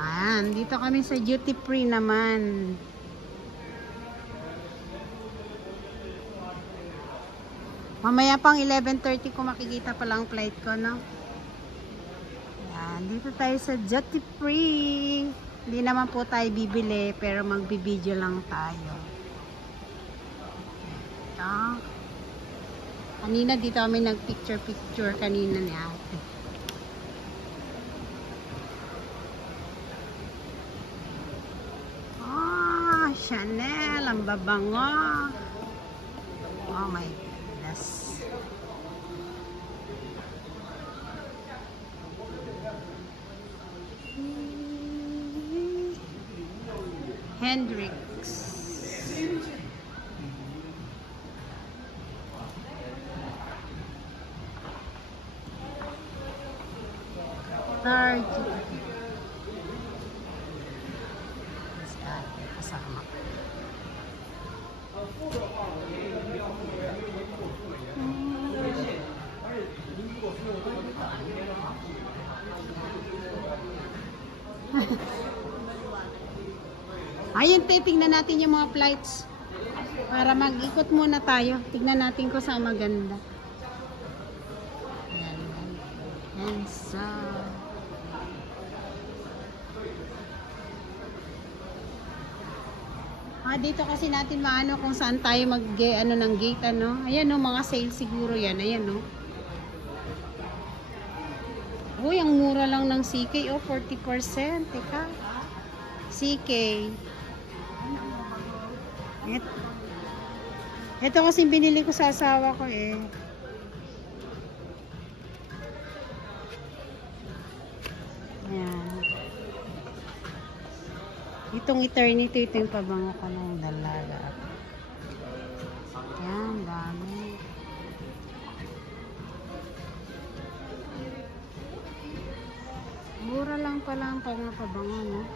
Ayan, dito kami sa duty free naman. Mamaya pang 11:30 ko makikita pa lang flight ko, no? Ayan, dito tayo sa duty free. Hindi naman po tayo bibili, pero magbibideo lang tayo. Ito. Kanina dito kami nagpicture-picture kanina ni ate. Chanel, ang babango. Oh my goodness. Hendrix. Target. Kasama. Ayun, tingnan natin yung mga flights. Para mag-ikot muna tayo. Tignan natin kung saan maganda. Ayan. And so... dito kasi natin maano kung saan tayo ano ng gate, ano. Ayan, no, mga sale siguro yan. Ayan, no. Uy, ang mura lang ng CK, 40%. Teka. CK. Ito kasi binili ko sa asawa ko, eh. Ayan. Itong Eternity, ito yung pabango ko ng dalaga. Ayan, dami. Mura lang pala ang pabango, no?